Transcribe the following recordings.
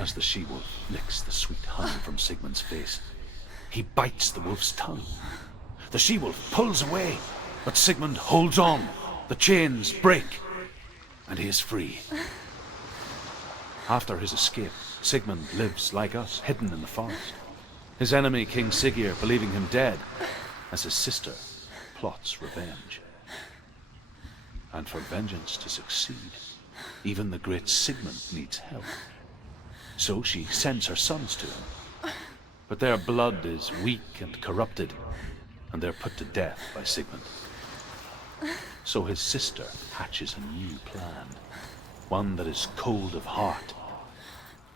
As the she-wolf licks the sweet honey from Sigmund's face, he bites the wolf's tongue. The she-wolf pulls away, but Sigmund holds on. The chains break, and he is free. After his escape, Sigmund lives like us, hidden in the forest. His enemy, King Siggeir, believing him dead, as his sister plots revenge. And for vengeance to succeed, even the great Sigmund needs help. So she sends her sons to him. But their blood is weak and corrupted, and they're put to death by Sigmund. So his sister hatches a new plan, one that is cold of heart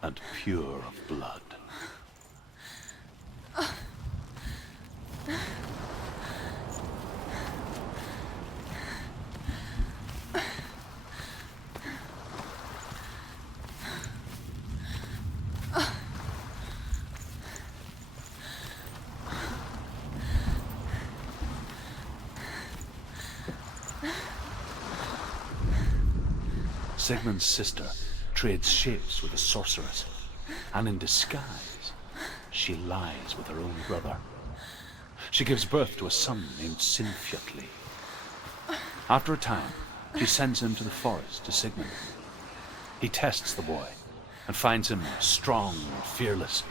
and pure of blood. Sigmund's sister trades shapes with a sorceress, and in disguise, she lies with her own brother. She gives birth to a son named Sinfjotli. After a time, she sends him to the forest to Sigmund. He tests the boy and finds him strong and fearless,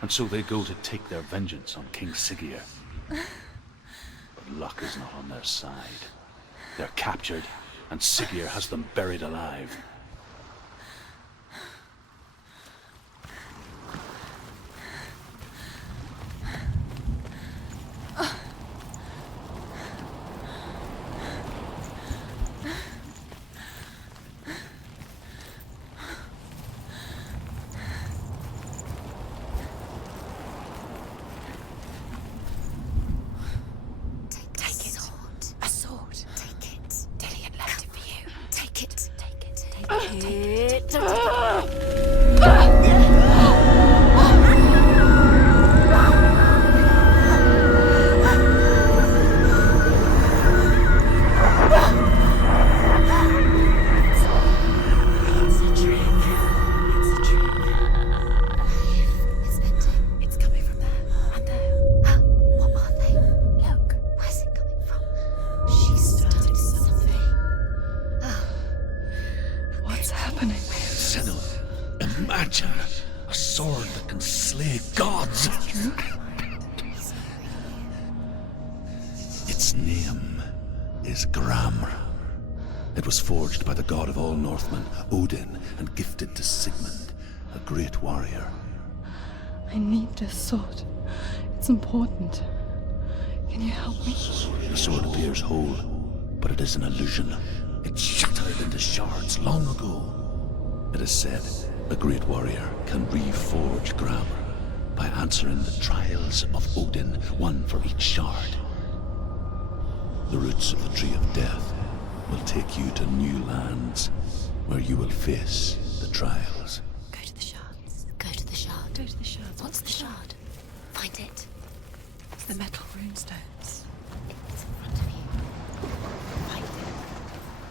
and so they go to take their vengeance on King Siggeir. But luck is not on their side. They're captured, and Siggeir has them buried alive. Senua, imagine a sword that can slay gods. Its name is Gramr. It was forged by the god of all Northmen, Odin, and gifted to Sigmund, a great warrior. I need this sword. It's important. Can you help me? The sword appears whole, but it is an illusion. It shattered into shards long ago. It is said a great warrior can reforge Gramr by answering the trials of Odin, one for each shard. The roots of the Tree of Death will take you to new lands where you will face the trials. Go to the shards. Go to the shard. Go to the shards. What's the shard? Find it. It's the metal runestones. It's in front of you. Find it.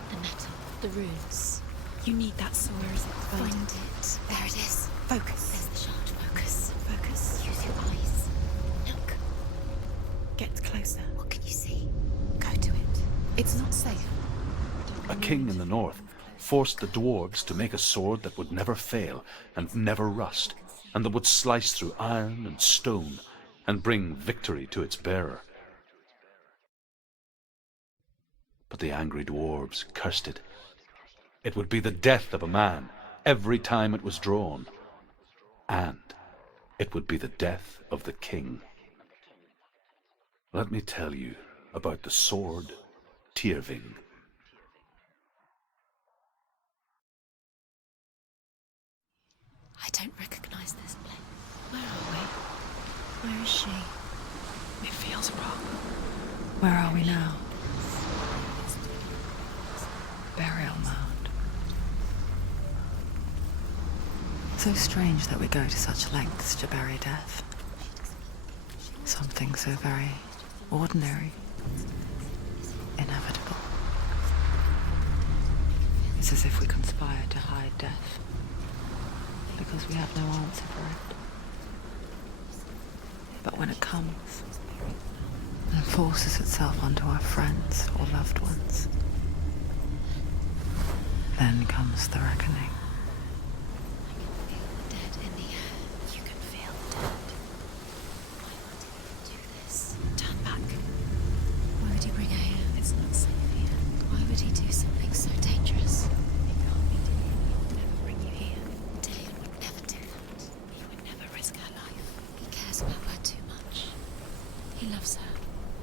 The metal. The runes. You need that sword. Where is it? Find it. There it is. Focus. There's the shard. Focus. Focus. Use your eyes. Look. Get closer. What can you see? Go to it. It's not safe. A king in the north forced the dwarves to make a sword that would never fail and never rust, and that would slice through iron and stone and bring victory to its bearer. But the angry dwarves cursed it. It would be the death of a man every time it was drawn, and it would be the death of the king. Let me tell you about the sword Tyrving. I don't recognize this place. Where are we? Where is she? It feels wrong. Where are we now? Burial mound. So strange that we go to such lengths to bury death. Something so very ordinary, inevitable. It's as if we conspire to hide death, because because we have no answer for it. But when it comes and forces itself onto our friends or loved ones, then comes the reckoning. Dead in the air. You can feel the dead. Why would he do this? Turn back. Why would he bring her here? It's not safe here. Why would he do something so dangerous? It can't be Dillian. He would never bring you here. Dillian would never do that. He would never risk her life. He cares about her too much. He loves her.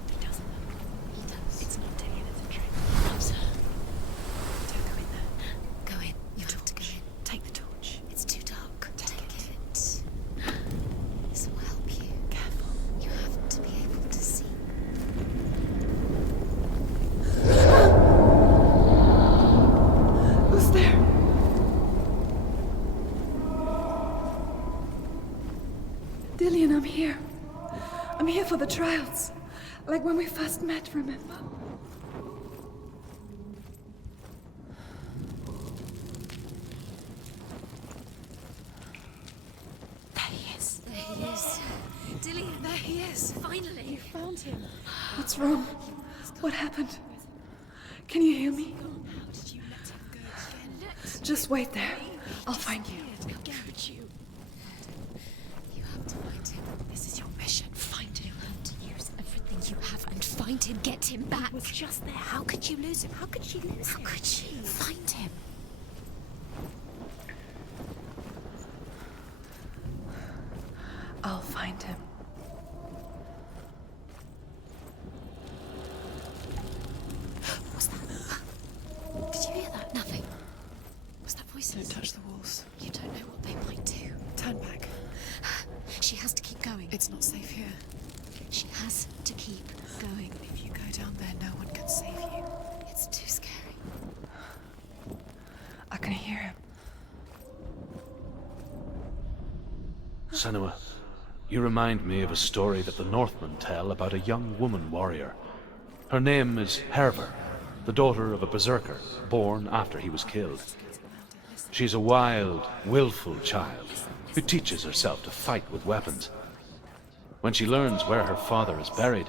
He doesn't love her. He does. It's not Dillian, it's a trick. He loves her. Don't go in there. Go in. You have to go in. Take the torch. It's too dark. Take it. This will help you. Careful. You have to be able to see. Who's there? Dillian, I'm here. I'm here for the trials. Like when we first met, remember? There he is. There he is. Dillian, there he is. Finally. You found him. What's wrong? What happened? Can you hear me? How did you let him go again? Just wait there. I'll find you. How could you? You have to find him. This is your mission. Find him. You have to use everything you have and find him. Get him back. He was just there. How could you lose him? How could she lose him? How could she? Find him. I'll find him. What's that? Did you hear that? Nothing. Was that voices? Don't touch the walls. You don't know what they might do. Turn back. She has to keep going. It's not safe here. She has to keep going. If you go down there, no one can save you. It's too scary. I can hear him. Senua, you remind me of a story that the Northmen tell about a young woman warrior. Her name is Herver, the daughter of a berserker, born after he was killed. She's a wild, willful child who teaches herself to fight with weapons. When she learns where her father is buried,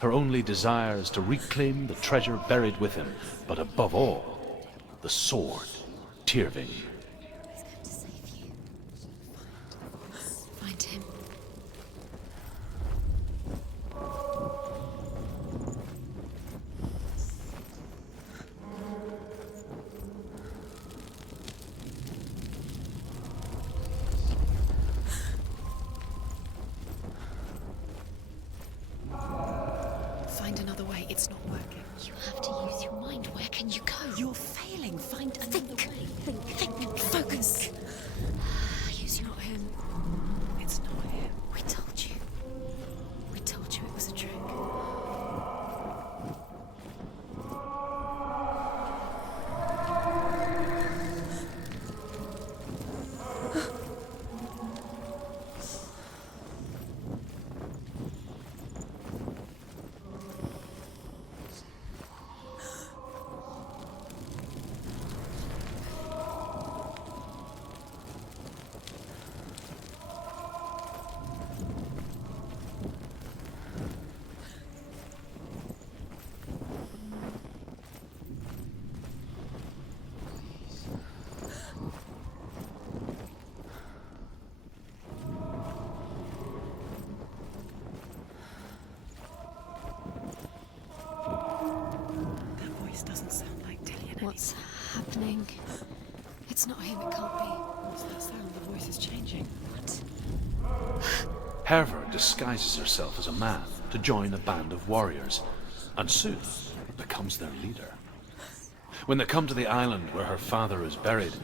her only desire is to reclaim the treasure buried with him, but above all, the sword, Tyrving. He's going to save you. Find him. Find another way. It's not working. You have to use your mind. Where can you go? You're failing. Find another way. Think. Focus. Use your him. It's not him. We told you. We told you it was a trick. That voice doesn't sound like Dillian. What's happening? It's not him. It can't be. What's that sound? The voice is changing. What? Herver disguises herself as a man to join a band of warriors, and soon becomes their leader. When they come to the island where her father is buried,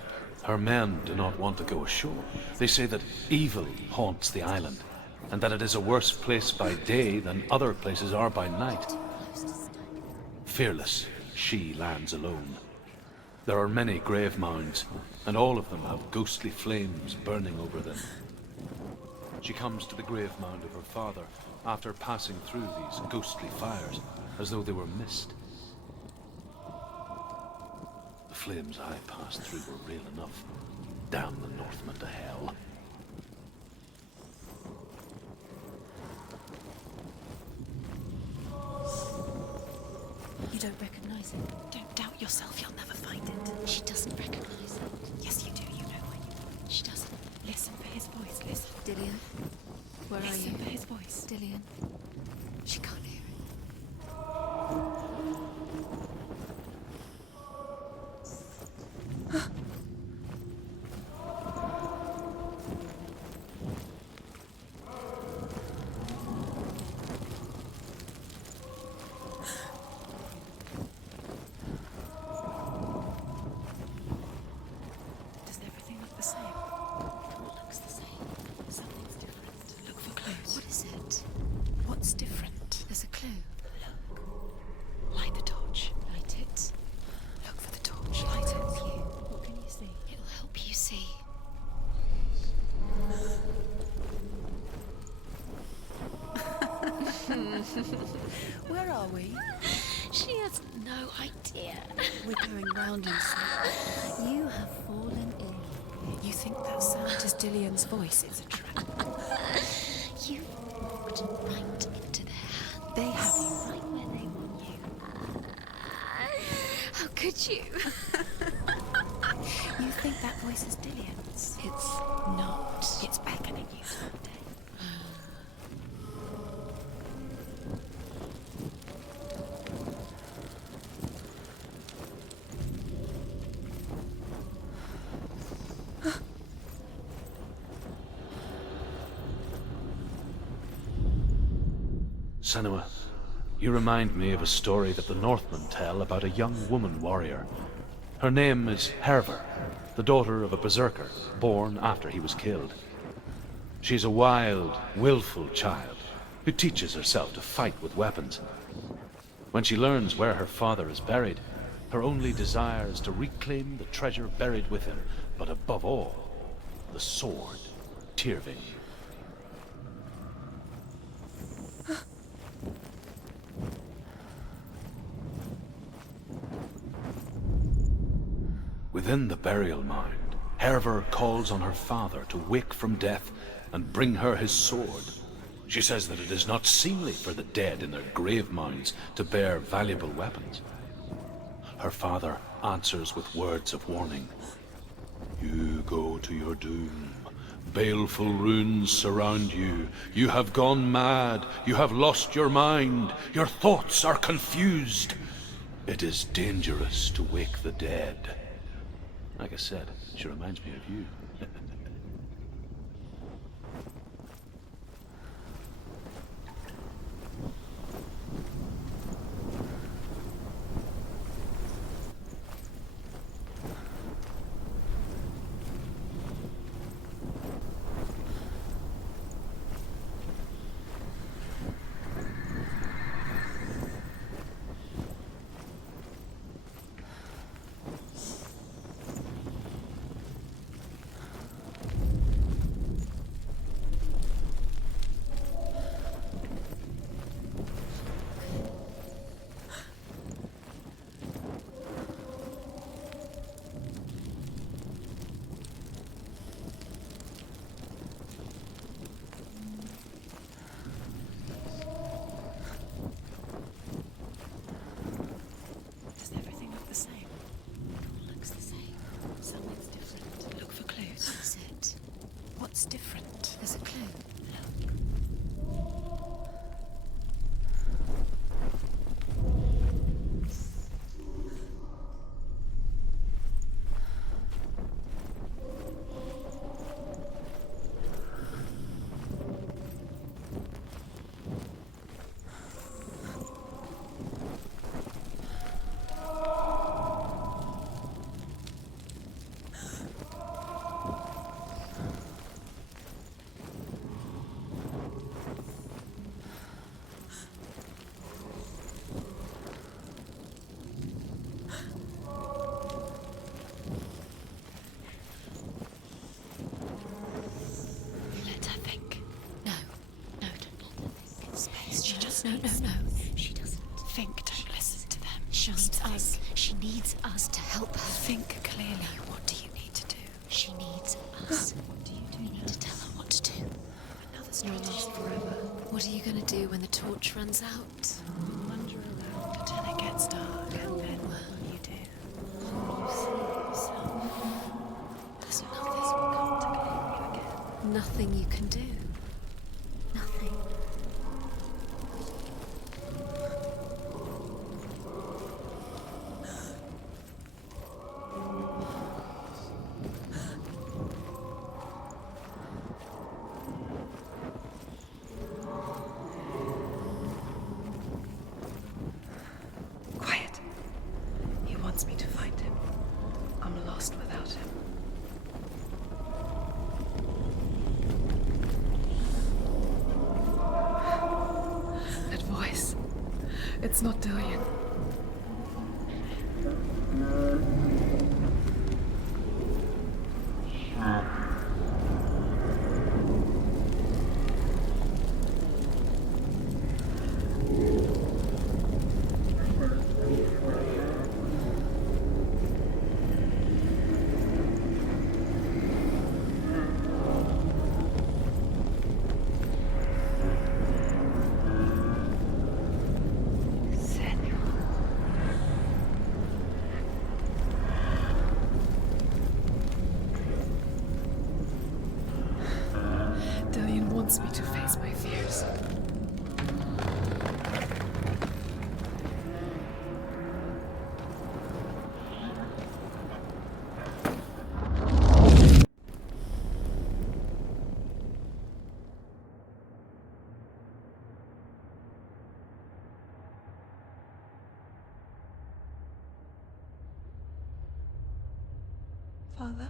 her men do not want to go ashore. They say that evil haunts the island, and that it is a worse place by day than other places are by night. Fearless, she lands alone. There are many grave mounds, and all of them have ghostly flames burning over them. She comes to the grave mound of her father after passing through these ghostly fires, as though they were mist. The flames I passed through were real enough. Damn the Northmen to hell. You don't recognize it? Don't doubt yourself, you'll never find it. She doesn't recognize it. Yes, you do, you know when you... She doesn't. Listen for his voice, listen. Dillian, where are you? Listen for his voice. Dillian, she can't hear it. Does everything look the same? All looks the same. Something's different. Look for clues. What is it? What's different? There's a clue. Look. Light the torch. Light it. Look for the torch. Light it with you. What can you see? It'll help you see. Where are we? She has no idea. We're going round in circles. You have fallen ill. You think that sound is Dillian's voice? It's a trap. You walked right into their hands. They have you right where they want you. How could you? You think that voice is Dillian's? It's not. It's beckoning you to one day. Senua, you remind me of a story that the Northmen tell about a young woman warrior. Her name is Herver, the daughter of a berserker, born after he was killed. She's a wild, willful child who teaches herself to fight with weapons. When she learns where her father is buried, her only desire is to reclaim the treasure buried with him, but above all, the sword, Tyrving. Within the burial mound, Herver calls on her father to wake from death and bring her his sword. She says that it is not seemly for the dead in their grave mounds to bear valuable weapons. Her father answers with words of warning. You go to your doom. Baleful runes surround you. You have gone mad. You have lost your mind. Your thoughts are confused. It is dangerous to wake the dead. Like I said, she reminds me of you. Does everything look the same? All looks the same. Something's different. Look for clues. What is it? What's different? There's a clue. Let her think. No. No, don't let her think. It's space. She just No. She doesn't think. Don't listen to them. She needs us. She needs us to help her. Think clearly. What do you need to do? She needs us. What do you do? We need to tell her what to do. Another strategy forever. What are you going to do when the torch runs out? Wander around until it gets dark. nothing you can do. Nothing. Quiet. He wants me to find him. I'm lost without him. That voice. It's not Dillian. Dillian wants me to face my fears. Father?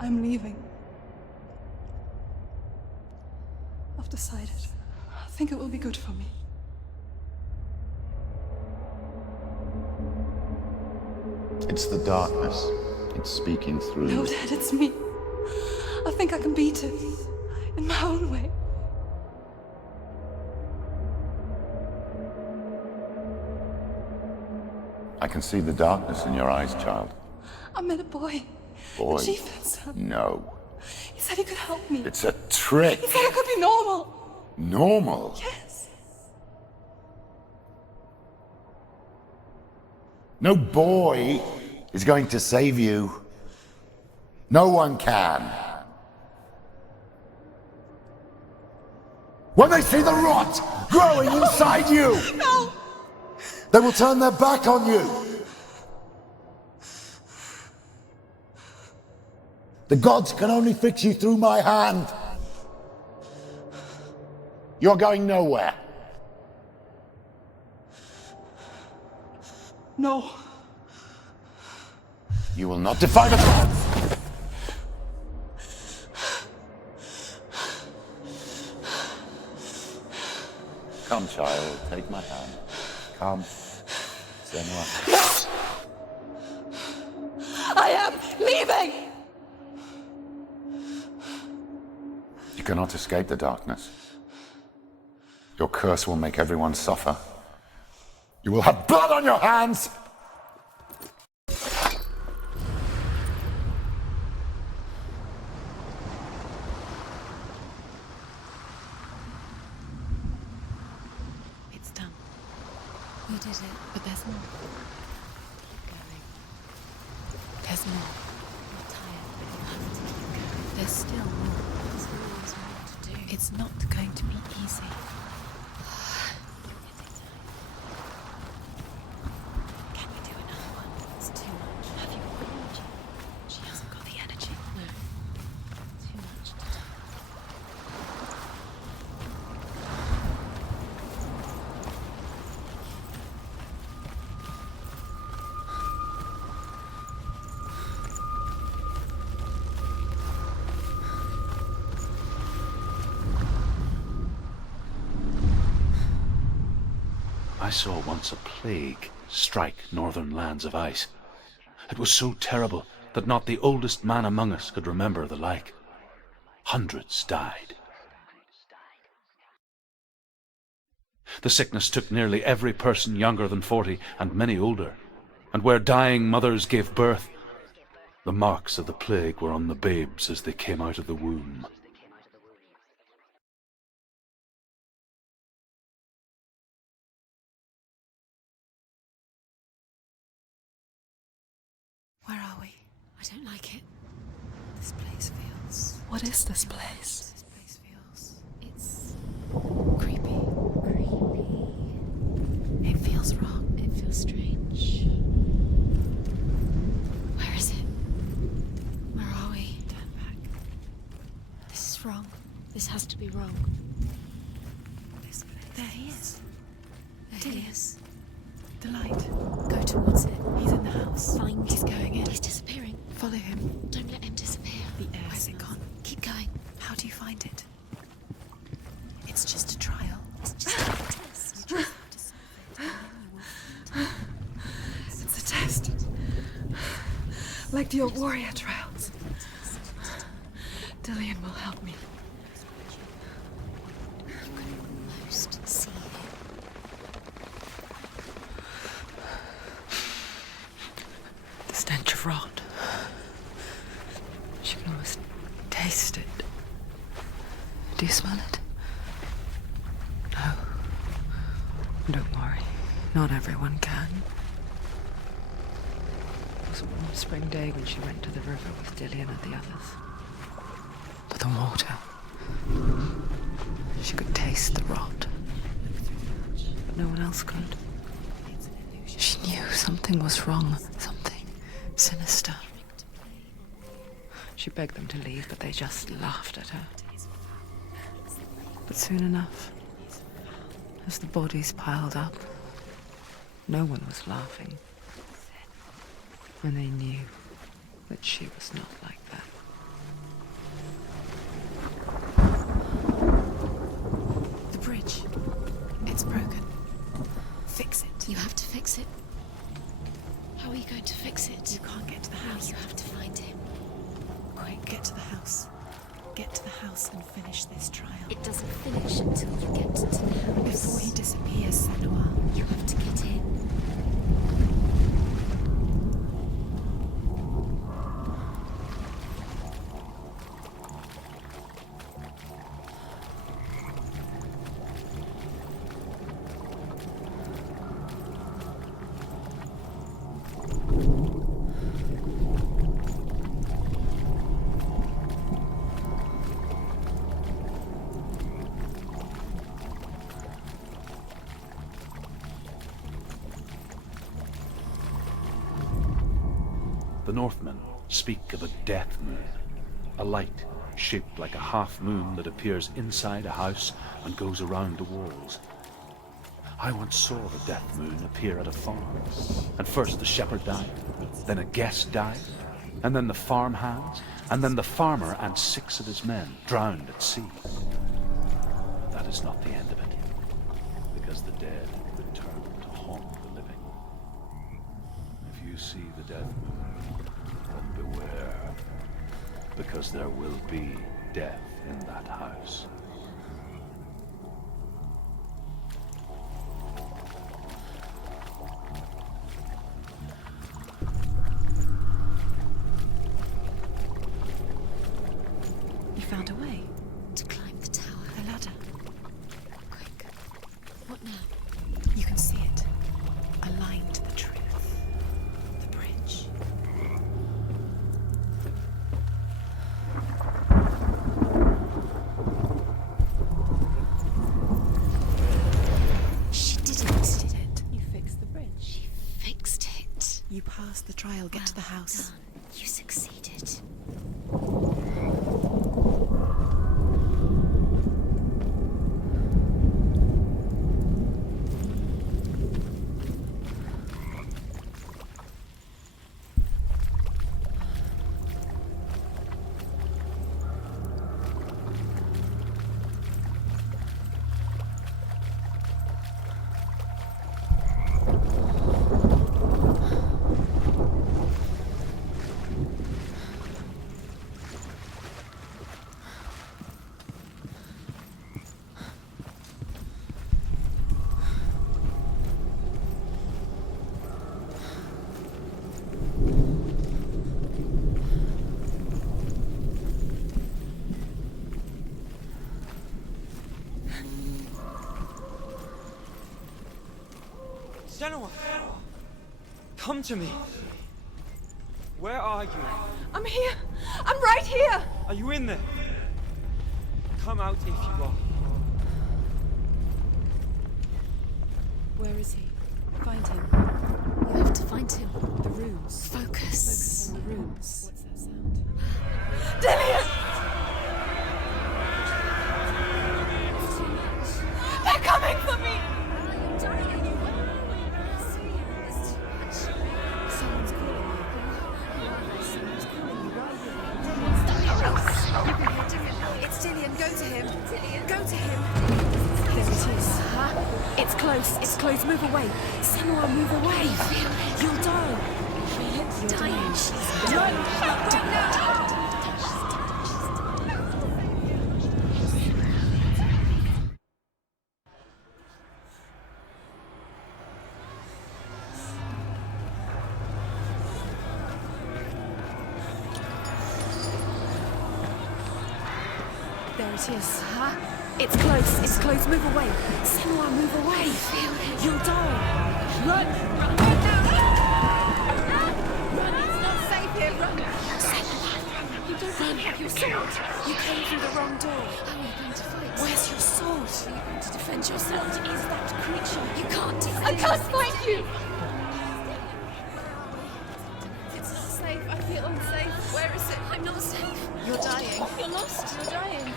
I'm leaving. I've decided. I think it will be good for me. It's the darkness. It's speaking through No, you. Dad, it's me. I think I can beat it. In my own way. I can see the darkness in your eyes, child. I met a boy. Boy. The chieftain's son. No. He said he could help me. It's a trick. He said I could be normal. Normal. Yes. No boy is going to save you. No one can. When they see the rot growing inside you, No! they will turn their back on you. The gods can only fix you through my hand. You're going nowhere. No. You will not defy the gods. Come, child, take my hand. Come. Senua. I am leaving! You cannot escape the darkness. Your curse will make everyone suffer. You will have blood on your hands! It's done. You did it, but there's more. Keep going. There's more. You're tired, but you have to keep going. There's still more. There's always more to do. It's not going to be easy. Can we do another one? It's too much. Have you got energy? She hasn't got the energy. No. Too much to do. I saw once a plague strike northern lands of ice. It was so terrible that not the oldest man among us could remember the like. Hundreds died. The sickness took nearly every person younger than 40 and many older, and where dying mothers gave birth, the marks of the plague were on the babes as they came out of the womb. Where are we? I don't like it. This place feels... What is this place? This place feels... It's creepy. creepy. It feels wrong. It feels strange. Where is it? Where are we? Turn back. This is wrong. This has to be wrong. This place. There he is. There he is. The light. Go towards it. He's in the house. Find He's him. going in. He's disappearing. Follow him. Don't let him disappear. The air Where's is it gone. Keep going. How do you find it? It's just a trial. It's just a test. You just have to solve it, and then you will find it. It's a test. Like the old warrior trials. Dillian will help me. You can almost see him. The stench of rot. She can almost taste it. Do you smell it? No. Don't worry. Not everyone can. It was a warm spring day when she went to the river with Dillian and the others. But the water. She could taste the rot. But no one else could. She knew something was wrong. Something sinister. She begged them to leave, but they just laughed at her. But soon enough, as the bodies piled up, no one was laughing. And they knew that she was not like that. The bridge. It's broken. Fix it. You have to fix it. How are you going to fix it? You can't get to the Now house. you have to find him. Quick, get to the house. Get to the house and finish this trial. It doesn't finish until you get to the house. Before he disappears, Senua. You have to get in. The Northmen speak of a death moon, a light shaped like a half moon that appears inside a house and goes around the walls. I once saw the death moon appear at a farm, and first the shepherd died, then a guest died, and then the farmhands, and then the farmer and 6 of his men drowned at sea. That is not the end of it, because the dead return to haunt the living. If you see the death moon, then beware, because there will be death in that house. You found a way. To climb the tower. A ladder. Quick. What now? You can see it. Aligned to the truth. The bridge. She did it. Did it? You fixed the bridge. She fixed it. You passed the trial. Get to the Well house. done. You succeeded. Senua! Come to me! Where are you? I'm here. I'm right here. Are you in there? Come out if you are. Where is he? Find him. You have to find him. The runes. Focus. On the runes. What's that sound? Dillion! They're coming for me! Someone's calling you. Someone's calling you right here. Stop your rocks! You can hear differently. It's Dillion. Go to him. Dillion. Go to him. There it is. It's close. It's close. Move away. Senua, move away. You'll die. You're dying. She's Run! There it is. It's close. It's close. Move away. Senua, move away. You'll die. Run! Run! Run! It's not safe here. Run! You don't have your sword. You came through the wrong door. How are you going to fight? Where's your sword? Are you going to defend yourself? What is that creature? You can't defend I can't yourself. find you! It's not safe. I feel unsafe. Where is it? I'm not safe. You're dying. You're lost. You're dying.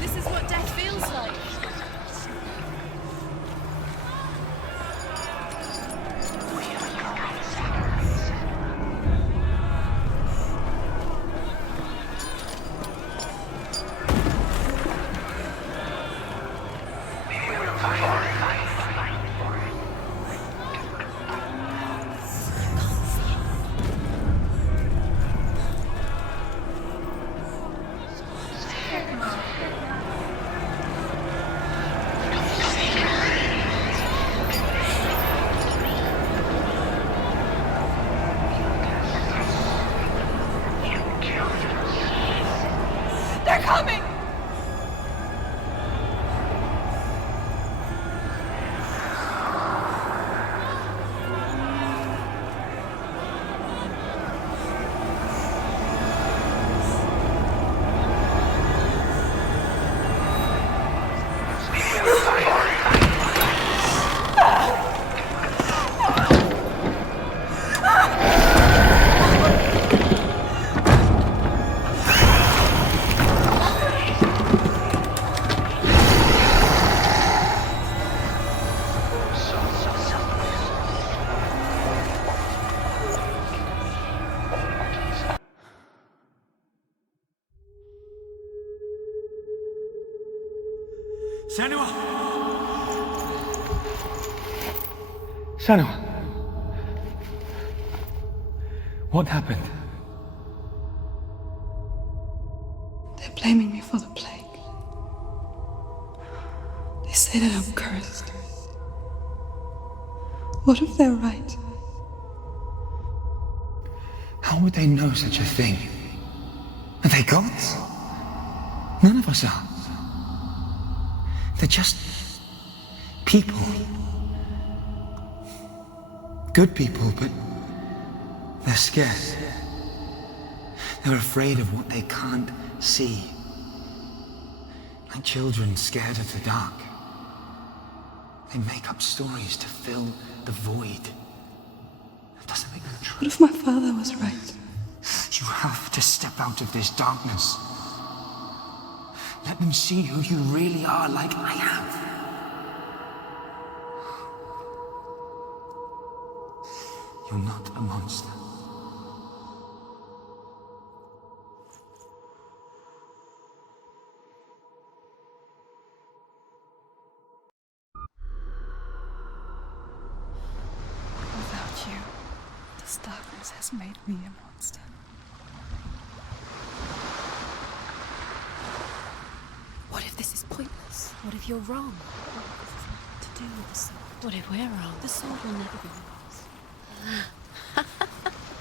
This is what death feels like. They're coming! Senua! Senua! What happened? They're blaming me for the plague. They say that I'm cursed. What if they're right? How would they know such a thing? Are they gods? None of us are. They're just people. Good people, but they're scared. They're afraid of what they can't see. Like children scared of the dark. They make up stories to fill the void. That doesn't make them true. What if my father was right? You have to step out of this darkness. Let them see who you really are, like I have. You're not a monster. Without you, this darkness has made me a monster. What if this is pointless? What if you're wrong? To do with the sword. What if we're wrong? The sword will never be yours.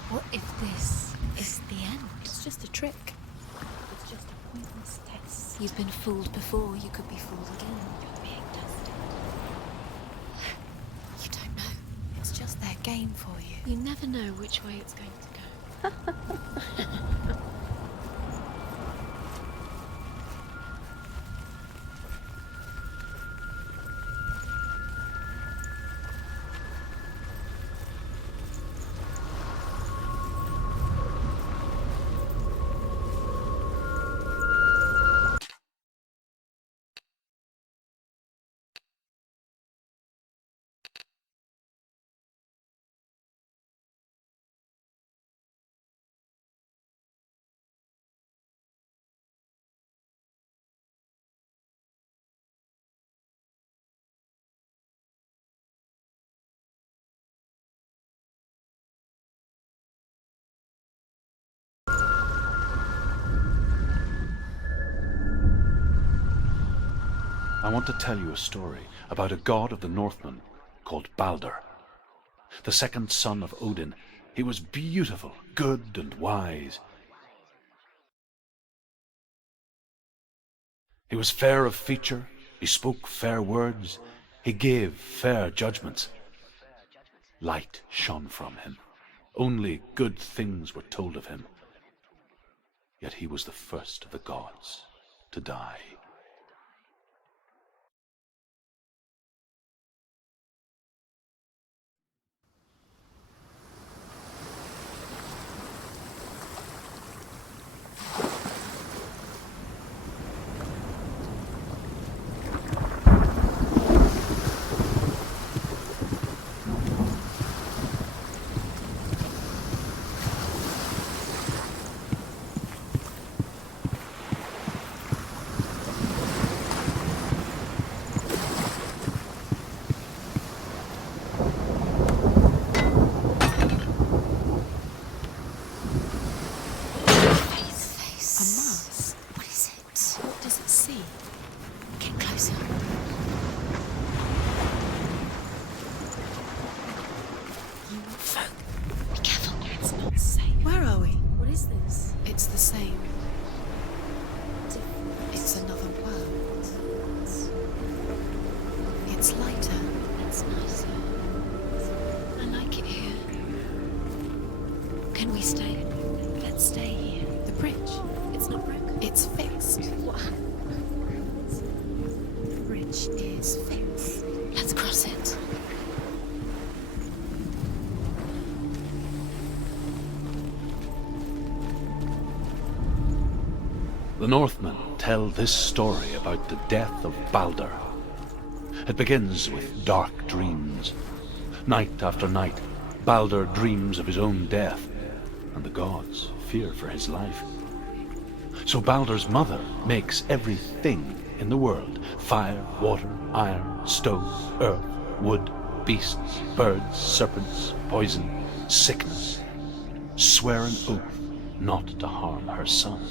What if this is the end? It's just a trick. It's just a pointless test. You've been fooled before. You could be fooled again. You're being tested. You don't know. It's just their game for you. You never know which way it's going to go. I want to tell you a story about a god of the Northmen called Balder. The second son of Odin, he was beautiful, good, and wise. He was fair of feature, he spoke fair words, he gave fair judgments. Light shone from him. Only good things were told of him. Yet he was the first of the gods to die. It's the same. It's another world. It's lighter. It's nicer. I like it here. Can we stay? Let's stay here. The bridge. It's not broken. It's fixed. What? The bridge is fixed. Let's cross it. The Northmen tell this story about the death of Balder. It begins with dark dreams. Night after night, Balder dreams of his own death, and the gods fear for his life. So Balder's mother makes everything in the world: fire, water, iron, stone, earth, wood, beasts, birds, serpents, poison, sickness, swear an oath not to harm her son.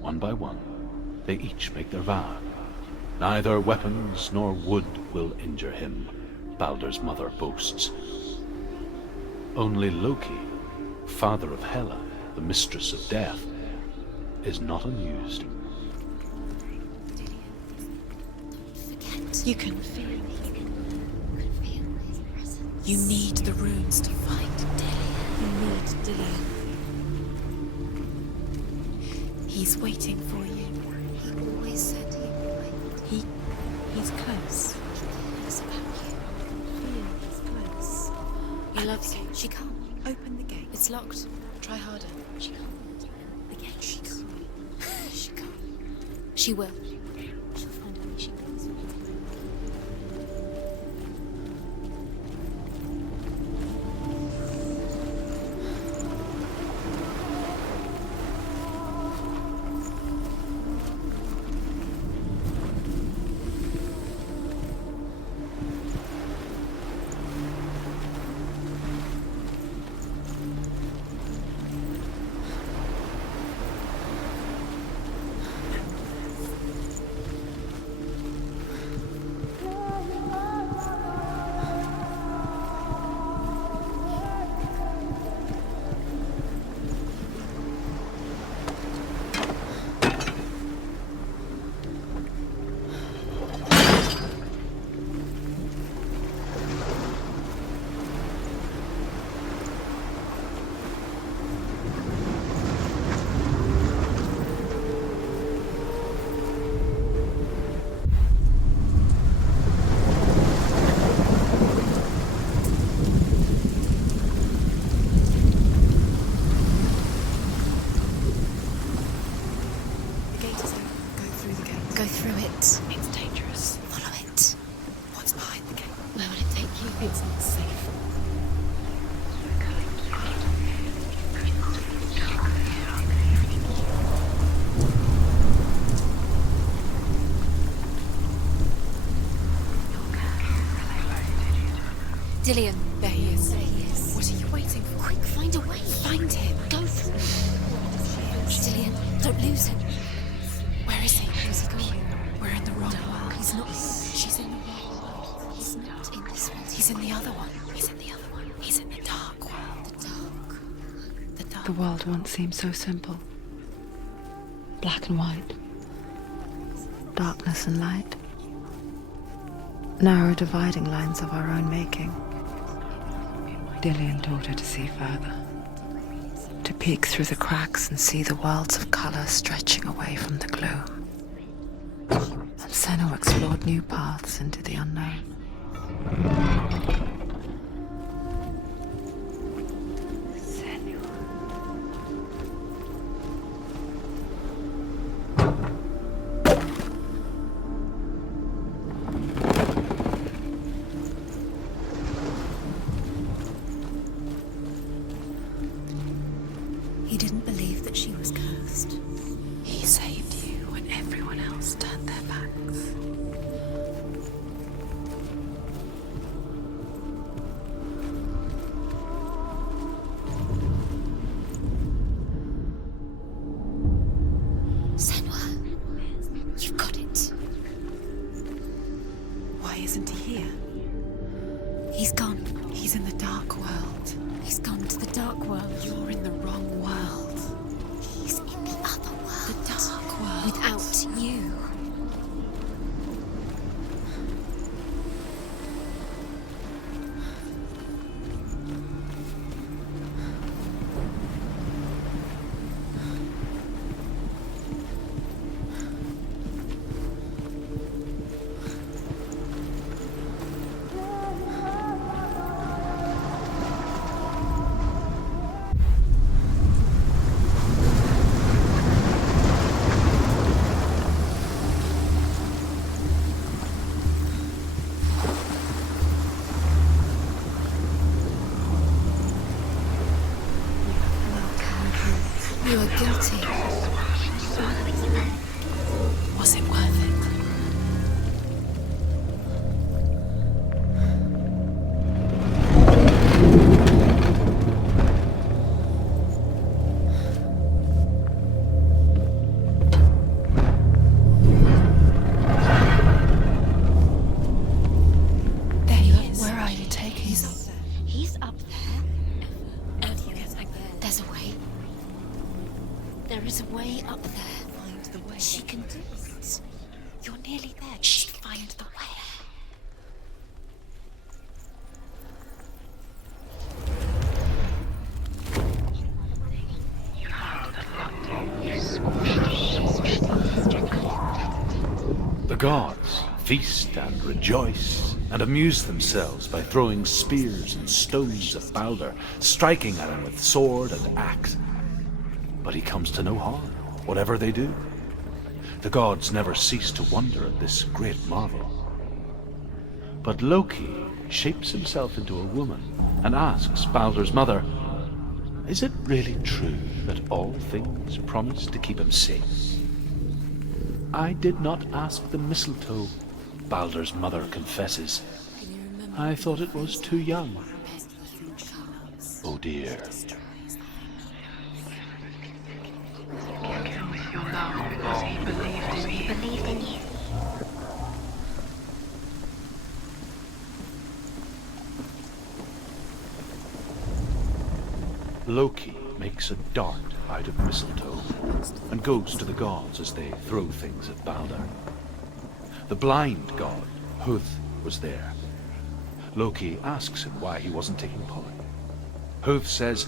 One by one, they each make their vow. Neither weapons nor wood will injure him, Balder's mother boasts. Only Loki, father of Hela, the mistress of death, is not amused. You can feel it. You need the runes to find Dillian. You need Dillian. He's waiting for you. He always said he would wait. He's close. He cares about you. Feel he's close. He loves you. She can't. Open the gate. It's locked. Try harder. She can't. Again, she can't. She can't. She will. She'll find a way. She goes. Dillion, there he is. There he is. What are you waiting for? Quick, find a way. Find him. Go through. Dillion, don't lose him. Where is he? Where's he going? We're in the wrong world. He's not here. She's in the wrong world. He's not in this world. He's in the other one. He's in the other one. He's in the dark world. The dark. The dark. The world once seemed so simple. Black and white. Darkness and light. Narrow dividing lines of our own making. Dillion taught her to see further. To peek through the cracks and see the worlds of colour stretching away from the gloom. And Senua explored new paths into the unknown. He didn't believe that she was cursed. He saved you when everyone else turned their backs. Senua, you've got it. Why isn't he here? He's gone. He's in the dark world. He's gone to the dark world. You're in the wrong world. He's in the other world. The dark world. Without you. You are guilty. Was it worth it? There he is. Where are you taking him? He's up there. How do you get back there? There's a way. There is a way up there. Find the way. She can do it. You're nearly there. Just find the way. The gods feast and rejoice and amuse themselves by throwing spears and stones at Balder, striking at him with sword and axe. But he comes to no harm, whatever they do. The gods never cease to wonder at this great marvel. But Loki shapes himself into a woman and asks Balder's mother, "Is it really true that all things promise to keep him safe?" "I did not ask the mistletoe," Balder's mother confesses. "I thought it was too young." Oh dear. Believed in you. Loki makes a dart out of mistletoe and goes to the gods as they throw things at Balder. The blind god, Huth, was there. Loki asks him why he wasn't taking part. Huth says,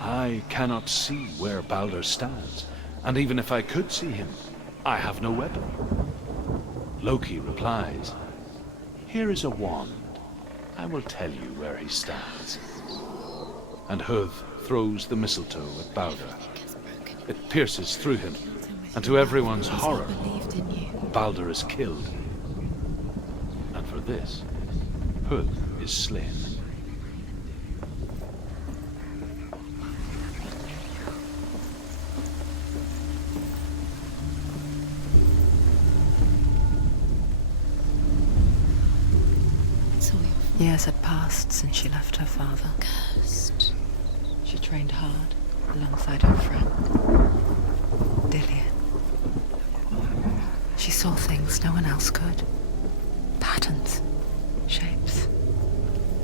"I cannot see where Balder stands, and even if I could see him, I have no weapon." Loki replies, "Here is a wand. I will tell you where he stands." And Huth throws the mistletoe at Balder. It pierces through him, and to everyone's horror, Believed in you. Balder is killed. And for this, Huth is slain. It's all your fault. Years had passed since she left her father. Cursed. She trained hard alongside her friend, Dillian. She saw things no one else could. Patterns, shapes,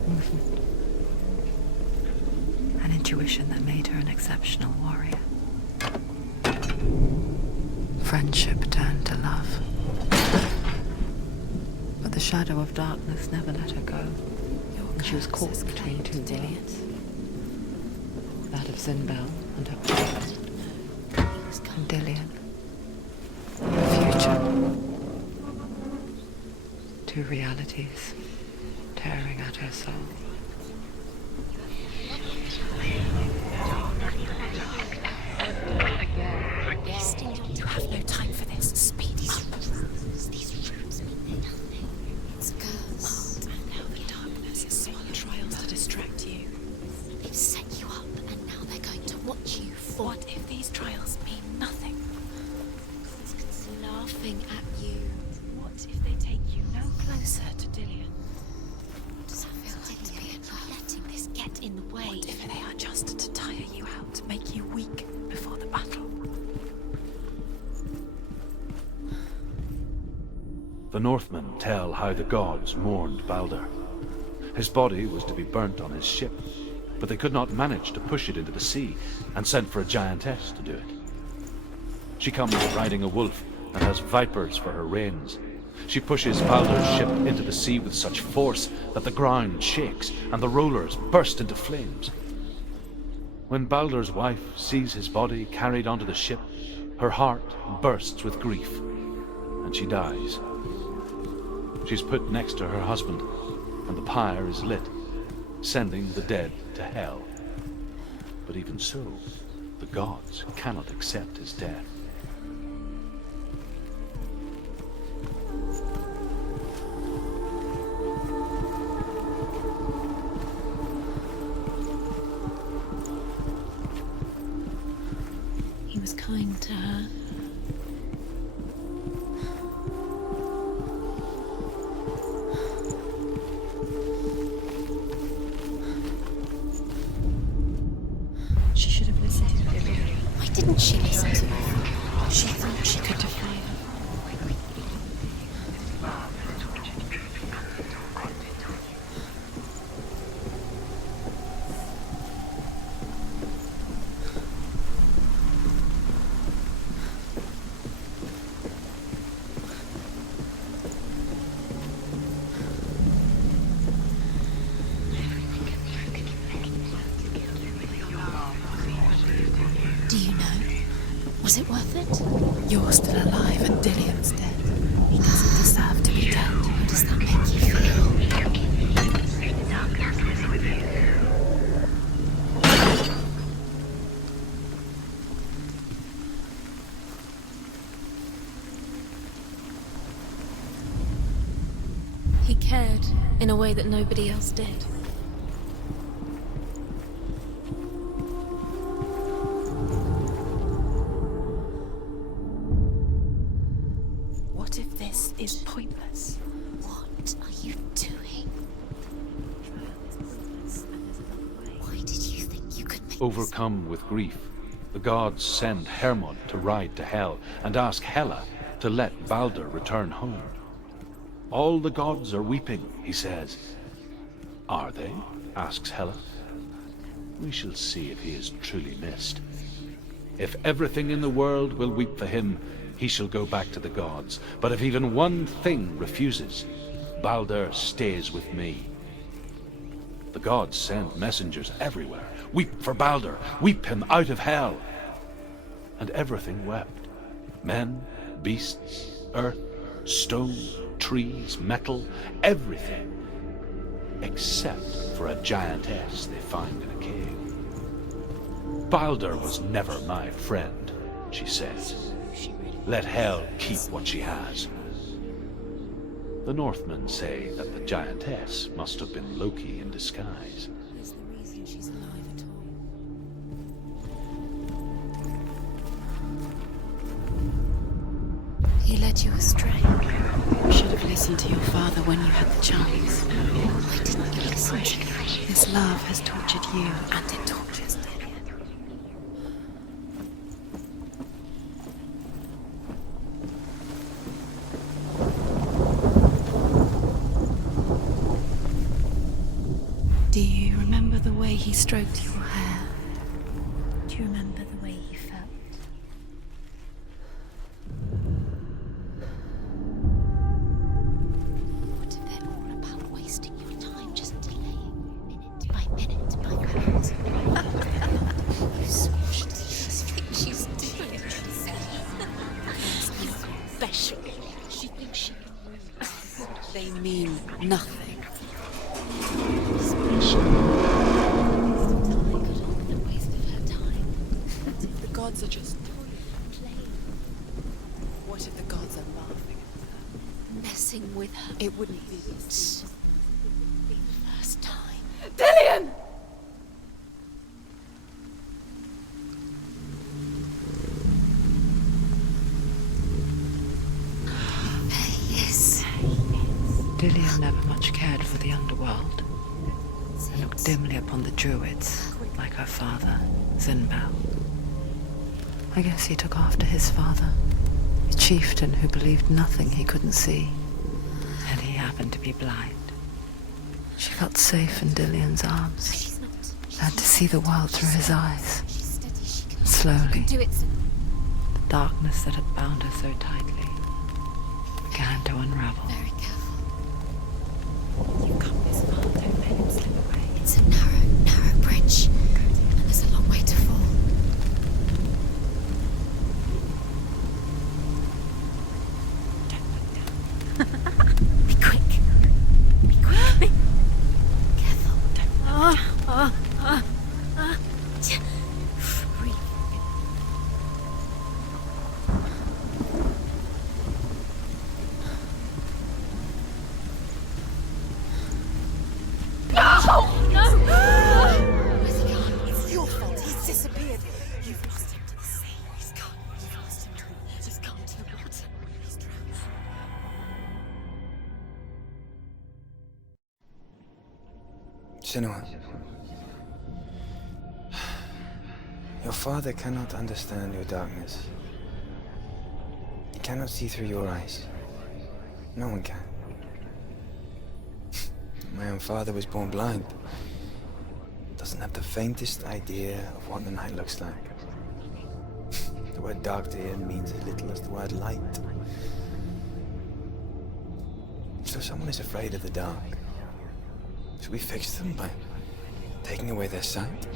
movement. An intuition that made her an exceptional warrior. Friendship turned to love. But the shadow of darkness never let her go. And she was caught between two worlds. That of Zinbel and her past. And Dillian. Her future. Two realities tearing at her soul. You have no time for this. Speed up. These rooms mean nothing. It's cursed. And now the darkness is swallowed trials to distract you. They've set you up, and now they're going to watch you fall. What if these trials mean nothing? It's laughing at you. What if they take you no closer to Dillian? Does that feel like Dillian letting this get in the way? What if they are just to tire you out, to make you weak before the battle? The Northmen tell how the gods mourned Baldur. His body was to be burnt on his ship, but they could not manage to push it into the sea, and sent for a giantess to do it. She comes riding a wolf and has vipers for her reins. She pushes Baldur's ship into the sea with such force that the ground shakes and the rollers burst into flames. When Baldur's wife sees his body carried onto the ship, her heart bursts with grief, and she dies. She's put next to her husband, and the pyre is lit, sending the dead to hell. But even so, the gods cannot accept his death. He was kind to her. She should have listened to him. Why didn't she listen to him? She thought she could defy him. Do you know? Was it worth it? You're still alive and Dillian's dead. He doesn't deserve to be dead. How does that make you feel? He cared in a way that nobody else did. What if this is pointless? What are you doing? Why did you think you could make Overcome with grief, the gods send Hermod to ride to Hell and ask Hela to let Baldur return home. All the gods are weeping, he says. Are they? Asks Hela. We shall see if he is truly missed. If everything in the world will weep for him, he shall go back to the gods. But if even one thing refuses, Baldur stays with me. The gods send messengers everywhere. Weep for Baldur, weep him out of hell. And everything wept. Men, beasts, earth, stone, trees, metal, everything. Except for a giantess they find in a cave. Baldur was never my friend, she says. Let Hel keep what she has. The Northmen say that the giantess must have been Loki in disguise. That's the reason she's alive at all. He led you astray. You should have listened to your father when you had the chance. Why didn't you listen? His love has tortured you, And it tortures them. Do you remember the way he stroked your hair? Do you remember the way he felt? What if they're all about wasting your time, just delaying minute by minute by minute? You squashed the first thing she's doing. She's special. She thinks she can ruin us. They mean nothing. Special. A waste of her time. The gods are just Playing, What if the gods are laughing? messing with her. It wouldn't be this. Be the first time. Dillian! Yes. Dillian never much cared for the underworld. He looked dimly upon the druids, like her father, Zinbao. I guess he took after his father, a chieftain who believed nothing he couldn't see. And he happened to be blind. She felt safe in Dillian's arms, She's not. had to see the world through his eyes. She's steady. She can Slowly, do it. the darkness that had bound her so tightly began to unravel. Very careful. You come this far, don't let it slip away. It's a narrow bridge. And there's a long way to fall. Be quick. Be quick. Careful. Breathe. Where's he gone? It's your fault. He's disappeared. You've lost him to the sea. He's gone. You've lost him to the... Just gone to the water. He's drowned. Senua, your father cannot understand your darkness. He cannot see through your eyes. No one can. My own father was born blind. Doesn't have the faintest idea of what the night looks like. The word dark to him means as little as the word light. So someone is afraid of the dark. Should we fix them by taking away their sight?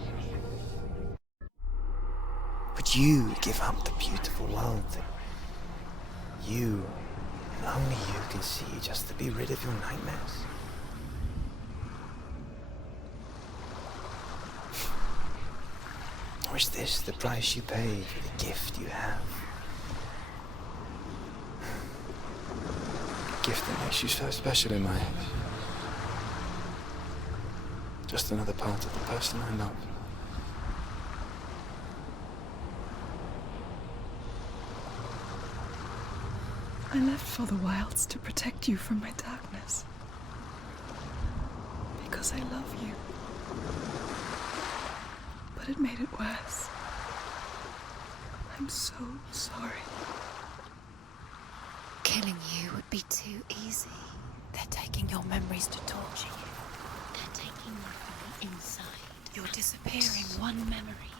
Would you give up the beautiful world that you, and only you, can see just to be rid of your nightmares? Or is this the price you pay for the gift you have? A gift that makes you so special in my eyes. Just another part of the person I love. I left for the wilds to protect you from my darkness. Because I love you. But it made it worse. I'm so sorry. Killing you would be too easy. They're taking your memories to torture you. They're taking you from the inside. You're disappearing one memory